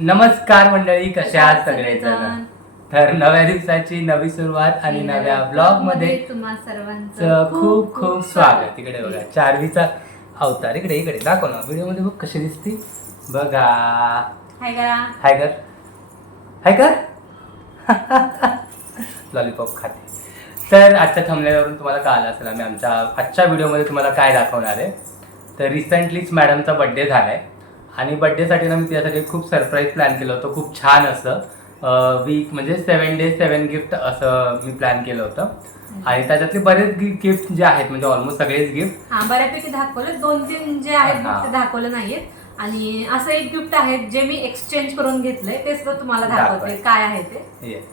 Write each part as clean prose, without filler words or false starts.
नमस्कार मंडळी, कशा आहात सगळेजण? तर नव्या दिवसाची नवी सुरुवात आणि नव्या ब्लॉग मध्ये तुम्हा सर्वांचं खूप खूप स्वागत. इकडे बघा, चारवीचा अवतार. इकडे इकडे दाखव ना व्हिडिओ मध्ये, बघ कशी दिसती. बघा, हाय करा, हाय कर, हाय कर. लॉलीपॉप खाते. तर आजच्या थंबनेलवरून तुम्हाला कळलं असेल आम्ही आमच्या आजच्या व्हिडिओमध्ये तुम्हाला काय दाखवणार आहे. तर रिसेंटलीच मॅडमचा बड्डे झालाय आणि बड्डेसाठी ना मी त्यासाठी खूप सरप्राईज प्लॅन केलं होतं. खूप छान असं वीक म्हणजे 7 days 7 गिफ्ट असं मी प्लॅन केलं होतं. आणि त्याच्यातले बरेच गिफ्ट जे आहेत म्हणजे ऑलमोस्ट सगळेच गिफ्ट बऱ्यापैकी दाखवले. 2-3 जे आहेत ते दाखवले नाहीयेत. आणि असं एक गिफ्ट आहे जे मी एक्सचेंज करून घेतलंय, ते सुद्धा तुम्हाला दाखवते काय आहे ते.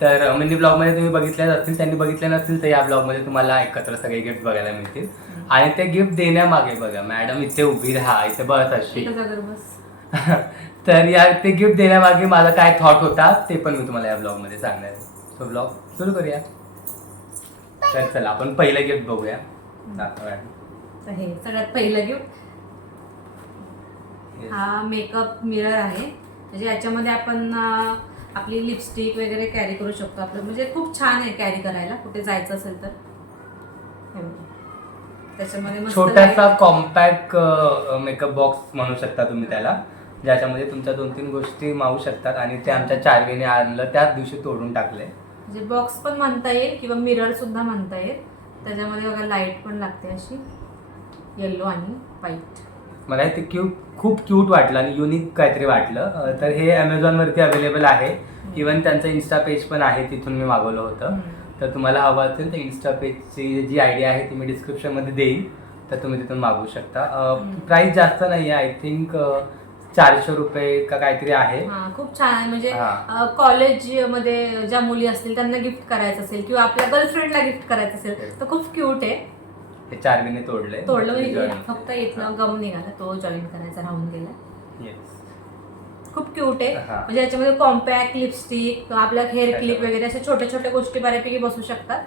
तर मिनी ब्लॉगमध्ये तुम्ही बघितल्याच असतील, त्यांनी बघितले नसतील तर या ब्लॉगमध्ये तुम्हाला एकत्र सगळे गिफ्ट बघायला मिळतील. आणि ते गिफ्ट देण्यामागे बघा, मॅडम इथे उभी राहा, इथे बस अशी. तर या ते गिफ्ट देण्यामागे माझा काय थॉट होता ते पण मी तुम्हाला या ब्लॉगमध्ये सांगणार आहे. सो ब्लॉग सुरू करूया. तर चला आपण पहिलं गिफ्ट बघूया. हे सगळ्यात पहिलं गिफ्ट हा मेकअप मिरर आहे. म्हणजे याच्यामध्ये आपण आपली लिपस्टिक वगैरे कॅरी करू शकतो. आपलं म्हणजे खूप छान आहे कॅरी करायला, कुठे जायचं असेल तर. त्याच्यामध्ये छोटासा कॉम्पॅक्ट मेकअप बॉक्स म्हणू शकता तुम्ही त्याला, ज्याच्यामध्ये तुमच्या 2-3 गोष्टी मावू शकतात. आणि ते आमच्या चारवीने आणलं, त्याच दिवशी तोडून टाकले. म्हणजे बॉक्स पण म्हणता येईल किंवा मिरर सुद्धा म्हणता येईल. त्याच्यामध्ये बघा लाईट पण लागते अशी येलो आणि व्हाईट. मला ते खूप क्यूट वाटलं आणि युनिक काहीतरी वाटलं. तर हे अमेझॉनवरती अवेलेबल आहे. इवन त्यांचं इन्स्टा पेज पण आहे, तिथून मी मागवलं होतं. तर तुम्हाला हवं असेल तर इन्स्टा पेजची जी आयडी आहे ती मी डिस्क्रिप्शनमध्ये देईन, तर तुम्ही तिथून मागवू शकता. प्राईस जास्त नाही आहे, आय थिंक 400 रुपये का काहीतरी आहे. खूप छान आहे. म्हणजे कॉलेजमध्ये ज्या मुली असतील त्यांना गिफ्ट करायचं असेल किंवा आपल्या गर्लफ्रेंडला गिफ्ट करायचं असेल तर खूप क्यूट आहे. हे चारवीने तोडलं फक्त इथलं गम निघाला, तो जॉईन करायचा राहून गेला. खूप क्यूट आहे. म्हणजे याच्यामध्ये कॉम्पॅक्ट लिपस्टिक, आपल्या हेअर क्लिप वगैरे अशा छोट्या छोट्या गोष्टी बऱ्यापैकी बसू शकतात,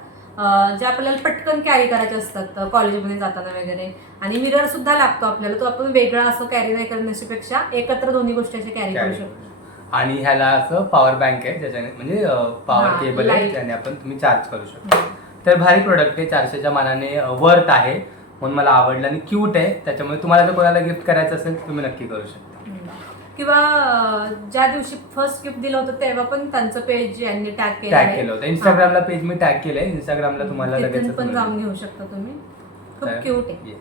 जे आपल्याला पटकन कॅरी करायचे असतात कॉलेजमध्ये जाताना वगैरे. आणि मिरर सुद्धा लागतो आपल्याला, तो आपण वेगळा असं कॅरी नाही करण्यापेक्षा एकत्र दोन्ही गोष्टी अशा कॅरी करू शकतो. आणि ह्याला असं पॉवर बँक आहे, ज्याच्याने म्हणजे पॉवर केबल आहे, ज्याने आपण तुम्ही चार्ज करू शकतो. तर भारी प्रोडक्ट आहे, 400च्या मानाने वर्थ आहे, म्हणून मला आवडलं आणि क्यूट आहे. त्याच्यामुळे तुम्हाला जर कोणाला गिफ्ट करायचं असेल तुम्ही नक्की करू शकता. किंवा ज्या दिवशी फर्स्ट गिफ्ट दिलं होतं तेव्हा पण त्यांचं पेज यांनी टॅग केलं होतं. इंस्टाग्रामला पेज मी टॅग केलंय, इंस्टाग्रामला तुम्हाला लगेच पण जाऊन घेऊ शकता तुम्ही. खूप क्यूट आहे.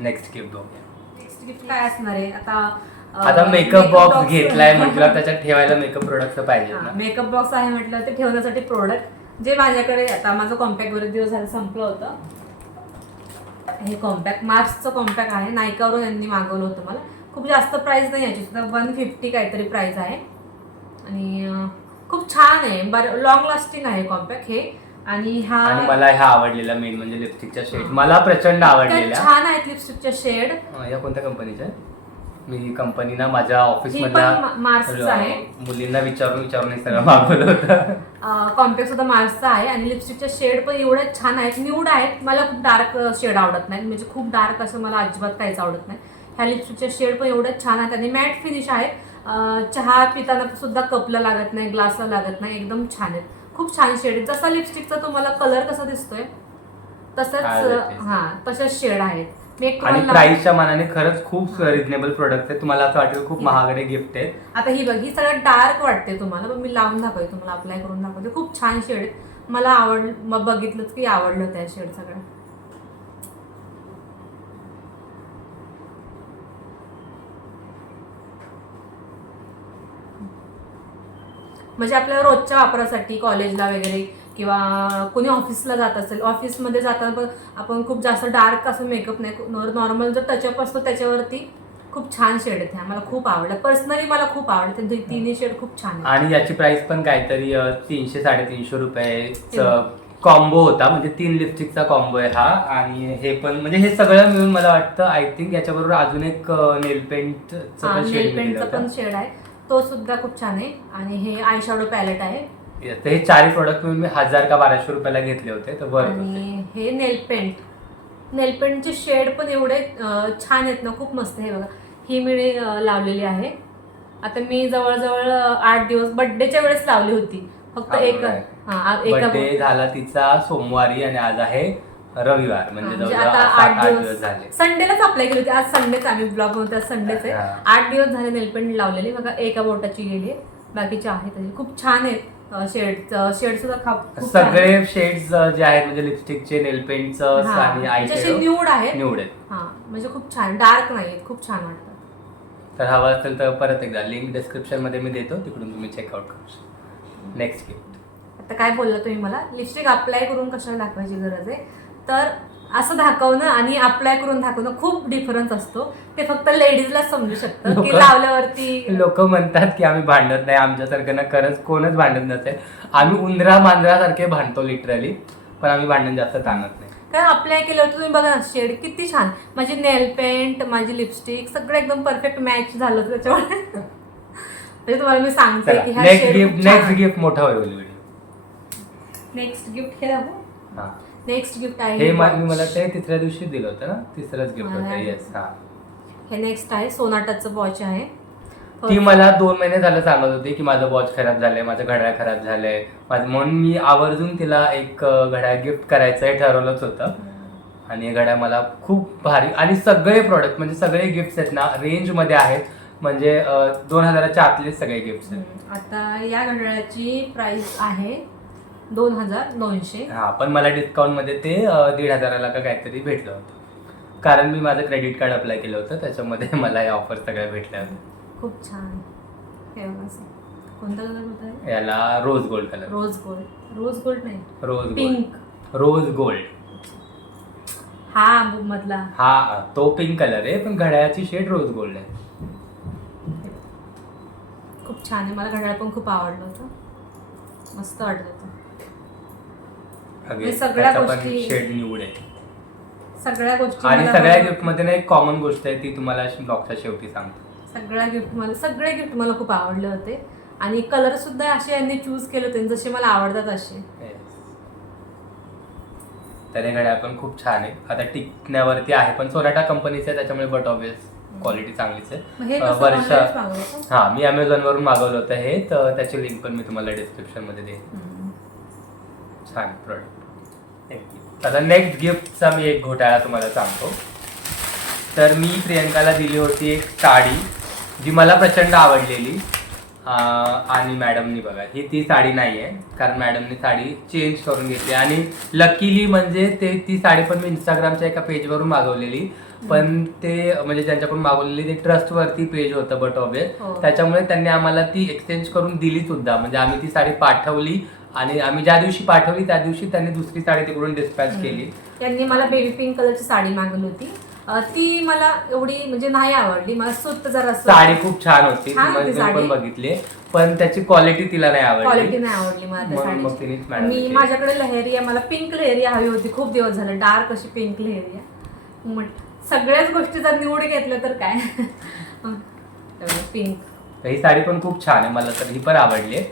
नेक्स्ट गिफ्ट बघूया. नेक्स्ट गिफ्ट काय असणार आहे आता मेकअप बॉक्स घेतलाय म्हटलं त्याच्यात ठेवायला मेकअप प्रोडक्ट पाहिजे. मेकअप बॉक्स आहे म्हटलं ते ठेवण्यासाठी प्रोडक्ट जे माझ्याकडे आता माझं कॉम्पॅक्ट बरेच दिवस झालं संपलं होतं. हे कॉम्पॅक्ट मार्सचं कॉम्पॅक्ट आहे, नायकावरून यांनी मागवलं होतं मला. खूप जास्त प्राइस नाही याची, सुद्धा 150 काहीतरी प्राइस आहे. आणि खूप छान आहे, बरं लॉंग लास्टिंग आहे कॉम्पॅक्ट हे. आणि मला ह्या आवडलेला मेन म्हणजे लिपस्टिकच्या शेड मला प्रचंड आवडलेल्या. छान आहेत लिपस्टिकच्या शेड. या कोणत्या कंपनीच्या? मी कंपनी ना माझ्या ऑफिस मधल्या मुलींना विचारून सगळं मागवलं होतं. कॉम्पॅक्ट सुद्धा मार्सचा आहे आणि लिपस्टिकच्या शेड पण एवढे छान आहेत, न्यूड आहेत. मला खूप डार्क शेड आवडत नाही, म्हणजे खूप डार्क असं मला अजिबात काहीच आवडत नाही. ह्या लिपस्टिकच्या शेड पण एवढे छान आहेत आणि मॅट फिनिश आहे. चहा पिताना सुद्धा कपला लागत नाही, ग्लासला लागत नाही, एकदम छान आहेत. खूप छान शेड आहेत. जसा लिपस्टिकचा तुम्हाला कलर कसा दिसतोय तसंच शेड आहेत. आणि प्राइसच्या मानाने खरंच खूप रिजनेबल प्रोडक्ट आहे. तुम्हाला असं वाटेल खूप महागडे गिफ्ट आहे. आता ही बघ, ही सगळ्यात डार्क वाटते तुम्हाला, पण मी लावून दाखवते तुम्हाला, अप्लाय करून दाखवते. खूप छान शेड आहेत. मला मग बघितलंच की आवडलं त्या शेड सगळ्या. म्हणजे आपल्या रोजच्या वापरासाठी कॉलेजला वगैरे किंवा कोणी ऑफिसला जात असेल, ऑफिसमध्ये जाताना पण आपण खूप जास्त डार्क असं मेकअप नाही, नॉर्मल जो टचअप असतो त्याच्यावरती खूप छान शेड आहेत. मला खूप आवडलं, पर्सनली मला खूप आवडतं. तिन्ही शेड खूप छान आहे. आणि याची प्राइस पण काहीतरी 300-350 रुपये कॉम्बो होता, म्हणजे 3 लिपस्टिकचा कॉम्बो आहे हा. आणि हे पण म्हणजे हे सगळं मिळून मला वाटतं आय थिंक याच्याबरोबर अजून एक नेल पेंटचा पण शेड आहे, तो सुद्धा खूप छान आहे. आणि हे आय शॅडो पॅलेट आहे. हे 4 प्रोडक्ट मी 1000 का 1200 रुपयाला घेतले होते. आणि हे नेल पेंटचे शेड पण एवढे छान आहेत ना, खूप मस्त आहे. बघा ही मी लावलेली आहे. आता मी जवळजवळ 8 दिवस बर्थडेच्या वेळेस लावली होती फक्त एका बर्थडे झाला तिचा सोमवारी आणि आज आहे रविवार, म्हणजे म्हणजे जवळजवळ आता 7-8 8 दिवस झाले. संडेलाच अप्लाय केली होती. आज संडेच आम्ही ब्लॉग मध्ये संडेच आहे. 8 दिवस झाले नेलपेंट लावलेली बघा, एका बोटाची गेली, बाकीचे आहेत खूप छान आहेत. शेड सुद्धा खूप सगळे शेड्स जे आहेत म्हणजे लिपस्टिकचे, नेलपेंट्स आणि आय न्यूड आहेत. न्यूड आहेत. म्हणजे खूप छान, डार्क नाही, खूप छान वाटतं. तर हवं असेल तर परत एकदा लिंक डिस्क्रिप्शन मध्ये मी देतो, तिकडून तुम्ही चेकआउट करू शकता. Next gift. आता काय बोलला तुम्ही मला, लिपस्टिक अप्लाय करून कशाला दाखवायची गरज आहे? तर असं दाखवणं आणि अप्लाय करून दाखवणं खूप डिफरन्स असतो. ते फक्त लेडीजला समजू शकतं की लावल्यावरती. लोक म्हणतात की आम्ही भांडत नाही, आमच्यासारखं ना खरंच कोणच भांडत नसेल. आम्ही उंदरा मांजरासारखे भांडतो लिटरली, पण आम्ही भांडण जास्त ताणत नाही. कारण अप्लाय केल्यावर तुम्ही बघा ना, शेड किती छान, माझी नेल पेंट, माझी लिपस्टिक सगळं एकदम परफेक्ट मॅच झालं होतं त्याच्यामुळे. म्हणजे तुम्हाला मी सांगते की नेक्स्ट गिफ्ट मोठा होईल व्हिडिओ. नेक्स्ट गिफ्ट हे दाखवू. नेक्स्ट गिफ्ट आहे हे मला ते तिसऱ्या दिवशी दिलं होतं ना, तिसरंच गिफ्ट होतं. येस. हे नेक्स्ट आहे सोनाटाचं वॉच आहे. ती मला 2 महिने झालं सांगत होती की माझं वॉच खराब झालंय, माझं घड्याळ खराब झालंय, म्हणून मी आवर्जून तिला एक घड्याळ गिफ्ट करायचं हे ठरवलंच होतं. आणि हे घड्याळ मला खूप भारी, आणि सगळे प्रोडक्ट म्हणजे सगळे गिफ्ट्स आहेत ना रेंज मध्ये आहेत, म्हणजे 2000च्या आतले सगळे गिफ्ट्स आहेत. आता या घड्याळाची प्राइस आहे 2900. पण मला डिस्काउंट मध्ये ते 1500ला का काहीतरी भेटलं होतं, कारण मी माझं क्रेडिट कार्ड अप्लाय केलं होतं, त्याच्यामध्ये मला या ऑफर सगळ्या भेटल्या होत्या. खूप छान. हे बघा, कोणता कलर होता याला rose gold colour. Rose gold नाही, रोज पिंक. रोज गोल्ड मधला तो पिंक कलर आहे, पण घड्याळाची शेड रोज गोल्ड आहे. खूप छान आहे. मला घड्याळ पण खूप आवडलं होतं, मस्त वाटत होतं. सगळ्या गोष्टी शेड निवड आहे, सगळ्या गोष्टी. आणि सगळ्या गिफ्ट मध्ये ना एक कॉमन गोष्ट आहे, ती तुम्हाला ब्लॉगच्या शेवटी सांगतो. सगळे गिफ्ट मला खूप आवडले होते, आणि कलर सुद्धा असे यांनी चूज केले होते जसे मला आवडतात असे. तर हे घड्याळ पण खूप छान आहे, आता टिकण्यावरती आहे, पण सोनाटा कंपनीचं आहे त्याच्यामुळे बट ऑब्वियस क्वालिटी चांगलीच आहे. मी अमेझॉन वरून मागवलं होतं हे, तर त्याची लिंक पण मी तुम्हाला डिस्क्रिप्शन मध्ये देईन. छान प्रोडक्ट. आता नेक्स्ट गिफ्टचा मी एक घोटाळा तुम्हाला सांगतो. तर मी प्रियंकाला दिली होती एक साडी, जी मला प्रचंड आवडलेली, आणि मॅडमनी बघा ही ती साडी नाही आहे, कारण मॅडमनी साडी चेंज करून घेतली. आणि लकीली म्हणजे ती साडी पण मी इंस्टाग्रामच्या एका पेजवरून मागवलेली, पण ते म्हणजे ज्यांच्याकडून मागवलेली ते ट्रस्टवरती पेज होतं बट ऑब्वियस, त्याच्यामुळे त्यांनी आम्हाला ती एक्सचेंज करून दिली सुद्धा. म्हणजे आम्ही ती साडी पाठवली, आणि आम्ही ज्या दिवशी पाठवली त्या दिवशी त्यांनी दुसरी साडी तिकडून डिस्पॅच केली. त्यांनी मला बेबी पिंक कलरची साडी मागवली होती, ती मला एवढी म्हणजे नाही आवडली. मला सुत जरा साडी खूप छान होती, पण बघितली, पण त्याची क्वालिटी तिला नाही आवडली. मला त्या साडीची. मी माझ्याकडे लहेरिया, मला पिंक लहेरिया हवी होती खूप दिवस झाले, डार्क अशी पिंक लहेरिया. सगळ्याच गोष्टी जर निवड घेतलं तर काय. पिंक ही साडी पण खूप छान आहे, मला तर ही पण आवडली,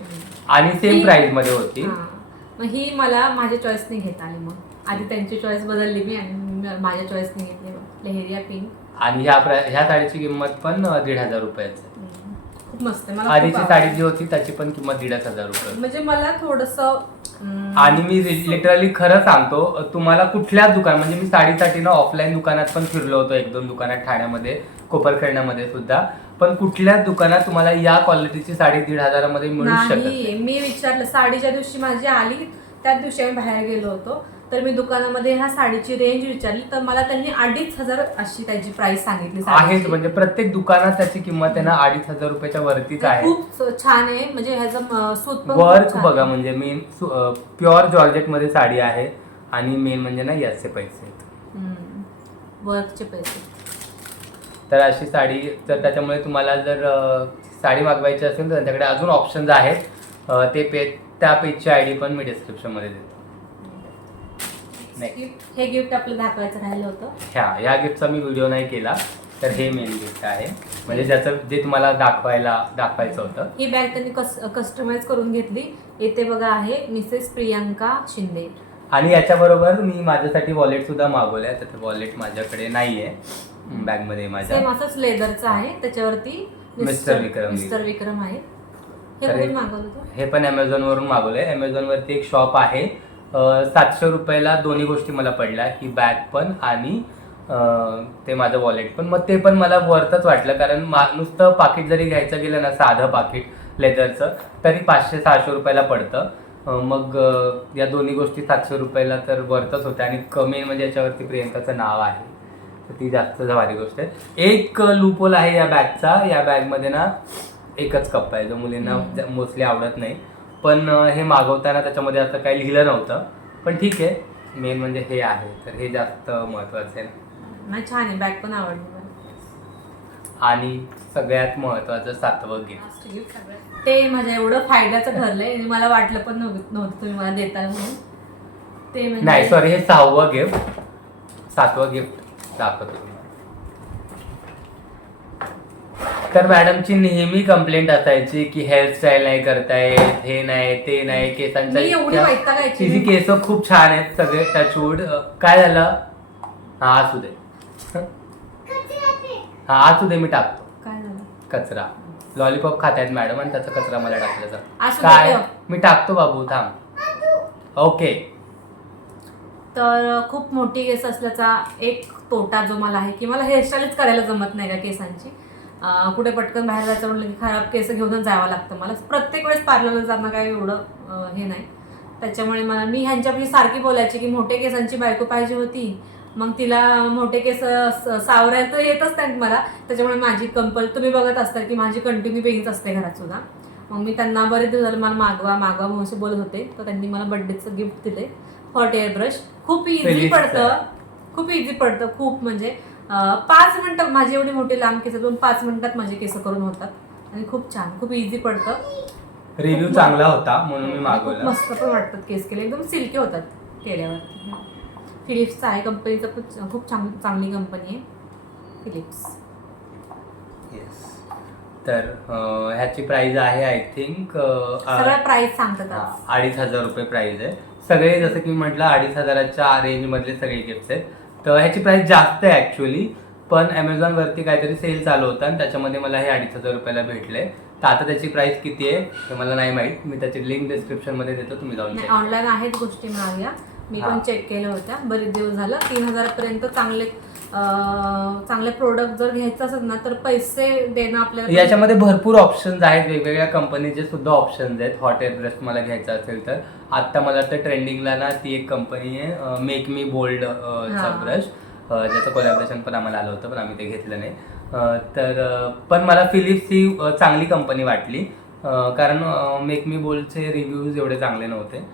आणि सेम प्राइस मध्ये होती. मग ही मला माझ्या चॉईसने घेता आली. मग आधी त्यांची चॉईस बदलली मी, आणि माझ्या चॉईसने घेतली लहेरिया पिंक. आणि ह्या साडीची किंमत पण 1500 रुपयाची. खूप मस्त. आधीची साडी जी होती त्याची पण किंमत 1500 रुपये. म्हणजे मला थोडस, आणि मी लिटरली खरं सांगतो, तुम्हाला कुठल्याच दुकान, म्हणजे मी साडीसाठी ना ऑफलाईन दुकानात पण फिरलो होतो, 1-2 दुकानात ठाण्यामध्ये, कोपरखैरण्यामध्ये सुद्धा, पण कुठल्याच दुकानात तुम्हाला या क्वालिटीची साडी 1500 मध्ये मिळू शकत नाही. मी विचारलं, साडीच्या दिवशी माझी आली त्याच दिवशी आम्ही बाहेर गेलो होतो, तर मी दुकानामध्ये ह्या साडीची रेंज विचारली, तर मला त्यांनी 2500 अशी त्याची प्राइस सांगितली आहे. म्हणजे प्रत्येक दुकानात त्याची किंमत आहे ना 2500 रुपयाच्या वरतीच आहे. खूप छान आहे. म्हणजे ह्याचं सूत वर्क बघा, म्हणजे मेन प्युअर जॉर्जेट मध्ये साडी आहे, आणि मेन म्हणजे ना याचे पैसे वर्कचे पैसे. तर अशी साडी, तर त्याच्यामुळे तुम्हाला जर साडी मागवायची असेल तर त्यांच्याकडे अजून ऑप्शन्स आहेत. त्या पेजची आयडी पण मी डिस्क्रिप्शन मध्ये देतो. हे गिफ्ट आपलं दाखवायचं राहिलं होतं. ह्या गिफ्टचा मी व्हिडिओ नाही केला, तर हे मेन गिफ्ट आहे, म्हणजे ज्याचं जे तुम्हाला दाखवायचं होतं. ही बॅग त्यांनी कस्टमाइज करून घेतली. येथे बघा आहे मिसेस प्रियंका शिंदे. आणि याच्याबरोबर मी माझ्यासाठी वॉलेट सुद्धा मागवलंय, तर ते वॉलेट माझ्याकडे नाहीये बॅग मध्ये माझ्या. सेम असंच लेदरचं आहे, त्याच्यावरती मिस्टर विक्रम. मिस्टर विक्रम आहे. हे तर कुठून मागवलं होतं? हे पण ॲमेझॉनवरून मागवलंय. ॲमेझॉनवरती एक शॉप आहे, 700 रुपयाला दोन्ही गोष्टी मला पडल्या, ही बॅग पण आणि ते माझं वॉलेट पण. मग ते पण मला वर्थच वाटलं, कारण नुसतं पाकिट जरी घ्यायचं गेलं ना, साधं पाकिट लेदरचं, तरी 500-600 रुपयाला पडतं. मग या दोन्ही गोष्टी 700 रुपयाला तर वर्थच होत्या. आणि कमी म्हणजे याच्यावरती प्रियंकाचं नाव आहे, तर ती जास्त भारी गोष्ट आहे. एक लूपहोल आहे या बॅगचा. या बॅगमध्ये ना एकच कप्पा आहे, जो मुलींना मोस्टली आवडत नाही. पण हे मागवताना त्याच्यामध्ये असं काही लिहिलं नव्हतं, पण ठीक आहे. मेन म्हणजे हे आहे, तर हे जास्त महत्त्वाचं आहे. नाही, छान आहे, बॅग पण आवडली मला. आणि सगळ्यात महत्त्वाचं 7वं गिफ्ट. ते माझ्या एवढं फायद्याचं ठरलंय आणि मला वाटलं पण नव्हतं तुम्ही मला देताल म्हणून. ते म्हणजे नाही सॉरी, हे 6वं गिफ्ट. 7वं गिफ्ट दाखवतो तुम्हाला. तर मॅडमची नेहमी कंप्लेंट असायची की हेअरस्टाईल नाही करतायत, हे नाही ते नाही, केसांच्या तिची केस खूप छान आहेत सगळे, टचवूड. काय झालं? हा असू दे, हा असू दे, मी टाकतो. काय झालं? कचरा. लॉलीपॉप खातायत मॅडम आणि त्याचा कचरा मला टाकला. काय? मी टाकतो बाबू, थांब. ओके. तर खूप मोठी केस असल्याचा एक तोटा जो मला आहे की मला हेअरस्टाईलच करायला जमत नाही का केसांची. कुठे पटकन बाहेर जायचं म्हटलं की खराब केस घेऊनच जावं लागतं मला. प्रत्येक वेळेस पार्लरला जाणं काय एवढं हे नाही. त्याच्यामुळे मी ह्यांच्यापाशी सारखी बोलायची की मोठे केसांची बायको पाहिजे होती. मग तिला मोठे केस सावरायला तर येतच नाही मला. त्याच्यामुळे माझी तुम्ही बघत असता की माझी कंटिन्यू पेन्स असते घरात सुद्धा. मग मी त्यांना बरेच दिवस झाले मला मागवा म्हणून असे बोलत होते. तर त्यांनी मला बर्थडेचं गिफ्ट दिले, हॉट एअर ब्रश. खूप इझी पडतं, खूप म्हणजे 5 मिनिटं. माझी एवढी मोठी लांब केस 5 मिनिटात माझे केस करून होतात आणि खूप छान, खूप इझी पडतं. रिव्ह्यू चांगला होता म्हणून मी मागवलं. खूप मस्त पण वाटतात केस केले, एकदम सिल्की होतात केल्यावर. फिलिप्सचं आहे कंपनीचं, खूप चांगली कंपनी आहे फिलिप्स. येस. तर ह्याची प्राइस आहे आय थिंक सगळ्या प्राइस सांगतात. 2,500 रुपये प्राइस आहे. सगळे जसं की म्हटलं 2,500च्या रेंजमधले सगळे गिफ्ट्स आहेत. तर ह्याची प्राइस जास्त आहे ॲक्च्युली, पण ॲमेझॉनवरती काहीतरी सेल चालू होता आणि त्याच्यामध्ये मला हे 2,500 रुपयाला भेटले. तर आता त्याची प्राइस किती आहे हे मला नाही माहीत. मी त्याची लिंक डिस्क्रिप्शनमध्ये देतो, तुम्ही जाऊन चेक. ऑनलाईन आहेत गोष्टी मिळाल्या, मी पण चेक केल्या होत्या. बरेच दिवस झालं. 3,000 पर्यंत चांगले प्रोडक्ट जर घ्यायचं असेल ना तर पैसे देणं आपल्याला. याच्यामध्ये भरपूर ऑप्शन्स आहेत, वेगवेगळ्या कंपनीचे सुद्धा ऑप्शन्स आहेत. हॉट एअर ब्रश मला घ्यायचा असेल तर आता मला तर ट्रेंडिंगला ना ती एक कंपनी आहे मेक मी बोल्ड चा ब्रश, ज्याचं कोलॅबरेशन पण आम्हाला आलं होतं, पण आम्ही ते घेतलं नाही. तर पण मला फिलिप्स ही चांगली कंपनी वाटली, कारण मेक मी बोल्डचे रिव्ह्यूज एवढे चांगले नव्हते.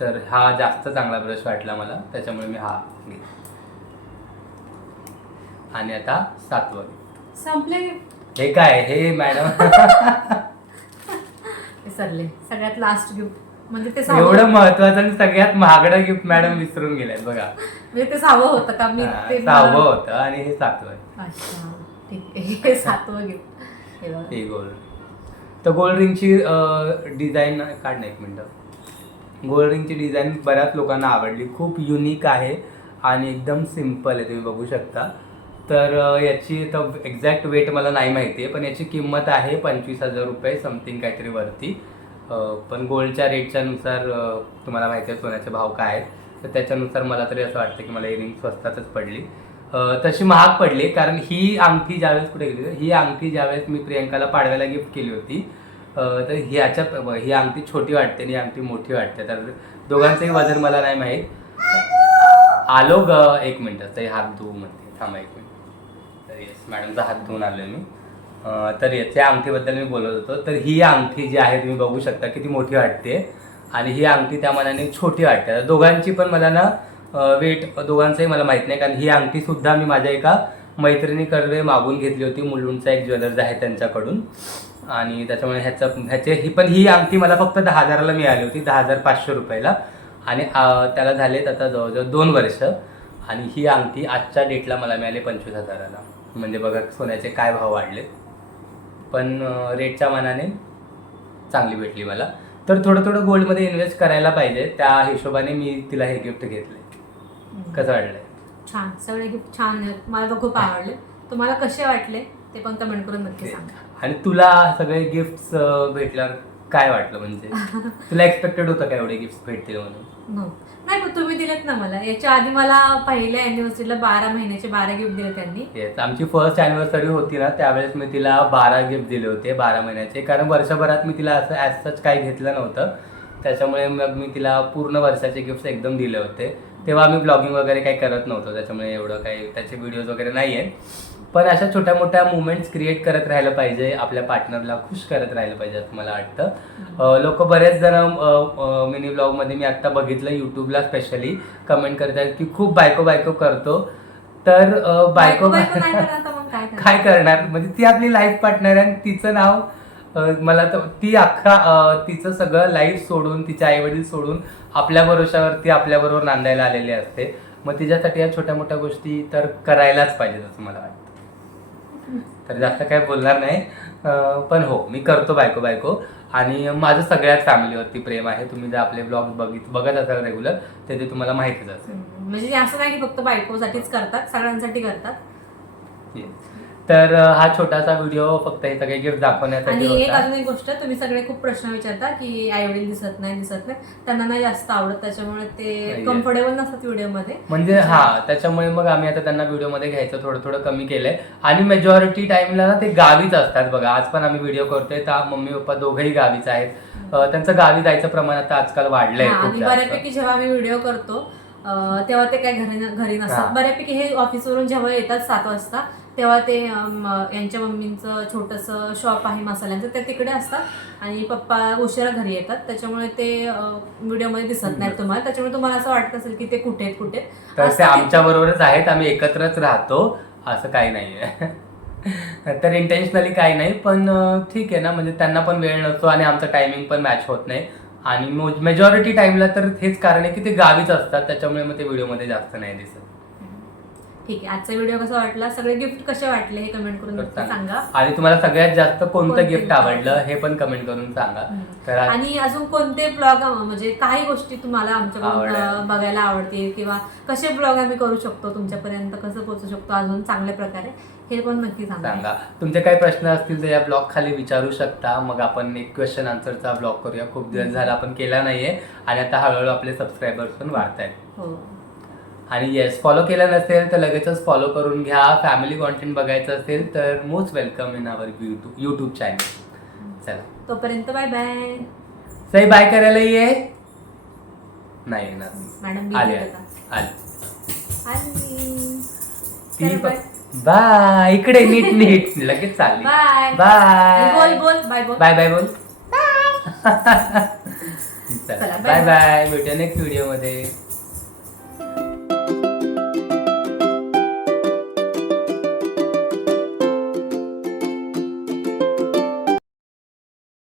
तर हा जास्त चांगला ब्रश वाटला मला, त्याच्यामुळे मी हा घेतला. आणि आता 7वं संपले. हे काय? हे मॅडम विसरले. सगळ्यात लास्ट गिफ्ट म्हणजे ते एवढं महत्वाचं आणि सगळ्यात महागडं गिफ्ट मॅडम विसरून गेलाय बघा. म्हणजे ते 6वं होतं का? मी ते 6वं होतं आणि हे 7वं. अच्छा ठीक आहे, हे 7वं गिफ्ट. हे गोल्ड. तर गोल्ड रिंगची डिझाईन काढ ना एक मिनटं. गोल्ड रिंगची डिझाईन बऱ्याच लोकांना आवडली, खूप युनिक आहे आणि एकदम सिम्पल आहे, तुम्ही बघू शकता. तर याची तर एक्झॅक्ट वेट मला नाही माहिती आहे, पण याची किंमत आहे 25,000 रुपये समथिंग काहीतरी वरती. पण गोल्डच्या रेटच्या नुसार तुम्हाला माहिती आहे सोन्याचे भाव काय आहेत, तर त्याच्यानुसार मला तरी असं वाटतं की मला ही रिंग स्वस्तातच पडली. तशी महाग पडली, कारण ही अंगठी ज्यावेळेस कुठे गेली, ही अंगठी ज्यावेळेस मी प्रियंकाला पाडव्याला गिफ्ट केली होती, तर ही अंगठी छोटी वाटते आणि ही अंगठी मोठी वाटते. तर दोघांचंही वजन मला नाही माहीत. आलो एक मिनटं, ते हात धुवू म्हणते, थांबा एक मिनिट. तर येस, मॅडमचा हात धुवून आलो मी. तर याच्या अंगठीबद्दल मी बोलत होतो. तर ही अंगठी जी आहे तुम्ही बघू शकता किती मोठी वाटते आणि ही अंगठी त्या मानाने छोटी वाटते. दोघांची पण मला ना वेट दोघांचंही मला माहीत नाही, कारण ही अंगठीसुद्धा मी माझ्या एका मैत्रिणीकडे मागून घेतली होती. मुलुंडचा एक ज्वेलर्स आहे त्यांच्याकडून, आणि त्याच्यामुळे ही अंगठी मला फक्त 10,000ला मिळाली होती, 10,500 रुपयाला. आणि त्याला झालेत आता जवळजवळ 2 वर्ष. आणि ही अंगठी आजच्या डेटला मला मिळाली 25,000ला. म्हणजे बघा सोन्याचे काय भाव वाढले, पण रेटच्या मानाने चांगली भेटली मला. तर थोडं गोल्डमध्ये इन्व्हेस्ट करायला पाहिजे, त्या हिशोबाने मी तिला हे गिफ्ट घेतले. कसं वाटलंय? छान, सगळे गिफ्ट छान आहेत, मला तर खूप आवडले. तुम्हाला कसे वाटले ते पण कमेंट करून नक्की सांगा. आणि तुला सगळे गिफ्ट भेटल्यावर काय वाटलं, म्हणजे तुला एक्सपेक्टेड होतं का एवढे गिफ्ट भेटतील म्हणून? नाही, पण तुम्ही दिलेत ना मला. याच्या आधी मला पहिल्या अॅनिव्हर्सरीला 12 महिन्याचे 12 गिफ्ट दिले त्यांनी. येस, आमची फर्स्ट अॅनिव्हर्सरी होती ना, त्यावेळेस मी तिला 12 गिफ्ट दिले होते 12 महिन्याचे, कारण वर्षभरात मी तिला असं ॲज सच काही घेतलं नव्हतं. त्याच्यामुळे मग मी तिला पूर्ण वर्षाचे गिफ्ट एकदम दिले होते. तेव्हा आम्ही ब्लॉगिंग वगैरे काही करत नव्हतो, त्याच्यामुळे एवढं काही त्याचे व्हिडिओज वगैरे नाही आहेत. पण अशा छोट्या मोठ्या मुवमेंट्स क्रिएट करत राहिलं पाहिजे, आपल्या पार्टनरला खुश करत राहिलं पाहिजे असं मला वाटतं. लोक बरेच जण मिनी ब्लॉगमध्ये मी आत्ता बघितलं यूट्यूबला स्पेशली कमेंट करतात की खूप बायको करतो. तर बायको काय करणार, म्हणजे ती आपली लाईफ पार्टनर आहे आणि तिचं नाव मला तर ती तिचं सगळं लाईफ सोडून, तिच्या आईवडील सोडून आपल्या भरोशावरती आपल्याबरोबर नांदायला आलेली असते. मग तिच्यासाठी या छोट्या मोठ्या गोष्टी तर करायलाच पाहिजेत असं मला वाटतं. तर जास्त काय बोलणार नाही, पण हो, मी करतो बायको. आणि माझं सगळ्याच फॅमिलीवरती प्रेम आहे. तुम्ही जर आपले ब्लॉग बघत असाल रेग्युलर, तर ते तुम्हाला माहितीच असेल. म्हणजे असं नाही की फक्त बायकोसाठीच करतात, सगळ्यांसाठी करतात. तर हा छोटासा व्हिडिओ फक्त हे सगळे गिफ्ट दाखवण्यासाठी आणि अजून एक गोष्ट, तुम्ही सगळे खूप प्रश्न विचारता की आई वडील दिसत नाही, त्यांना नाही जास्त आवडत, त्याच्यामुळे ते कम्फर्टेबल नसतात व्हिडिओमध्ये. म्हणजे त्याच्यामुळे मग आम्ही आता त्यांना व्हिडिओमध्ये घ्यायचं थोडं कमी केलंय. आणि मेजॉरिटी टाइमला ना ते गावीच असतात बघा. आज पण आम्ही व्हिडिओ करतोय तर मम्मी पप्पा दोघंही गावीच आहेत. त्यांचं गावी जायचं प्रमाण आता आजकाल वाढलंय. आणि बऱ्यापैकी जेव्हा आम्ही व्हिडिओ करतो तेव्हा ते काय घरी नसतात. बऱ्यापैकी हे ऑफिसवरून जेव्हा येतात 7 वाजता, तेव्हा ते यांच्या मम्मींचं छोटंसं शॉप आहे मसाल्यांचं, ते तिकडे असतात आणि पप्पा उशिरा घरी येतात. त्याच्यामुळे ते व्हिडिओमध्ये दिसत नाहीत तुम्हाला. त्याच्यामुळे तुम्हाला असं वाटत असेल की ते कुठे तर ते आमच्या बरोबरच आहेत, आम्ही एकत्रच राहतो, असं काही नाहीये. तर इंटेन्शनली काही नाही, पण ठीक आहे ना, म्हणजे त्यांना पण वेळ नसतो आणि आमचं टायमिंग पण मॅच होत नाही. आणि मेजॉरिटी टाइमला तर हेच कारण आहे की ते गावीच असतात, त्याच्यामुळे मग ते व्हिडिओमध्ये जास्त नाही दिसत. ठीक आहे, आजचा व्हिडिओ कसा वाटला, सगळे गिफ्ट कसे वाटले हे कमेंट करून सांगा. आणि तुम्हाला सगळ्यात जास्त कोणतं गिफ्ट आवडलं हे पण कमेंट करून सांगा. तर आणि अजून कोणते ब्लॉग, म्हणजे काही गोष्टी तुम्हाला आमच्याकडून बघायला आवडतील किंवा कसे ब्लॉग आम्ही करू शकतो, तुमच्यापर्यंत कसं पोहोचू शकतो अजून चांगल्या प्रकारे, हे पण नक्की सांगा. तुमचे काही प्रश्न असतील तर या ब्लॉग खाली विचारू शकता. मग आपण एक क्वेश्चन आन्सरचा ब्लॉग करूया. खूप दिवस झाला आपण केला नाहीये आणि आता हळूहळू आपले सबस्क्रायबर्स पण वाढत आहेत. आणि येस, फॉलो केलं नसेल तर लगेचच फॉलो करून घ्या. फॅमिली कॉन्टेंट बघायचं असेल तर most welcome in our YouTube channel. चला, तोपर्यंत बाय बाय. सही बाय करायला ये नाही येणार मॅडम, बाय. इकडे नीट लगेच चालली. बाय बाय बोल बाय बोल. चला बाय बाय. भेटूया नेक्स्ट व्हिडिओ मध्ये.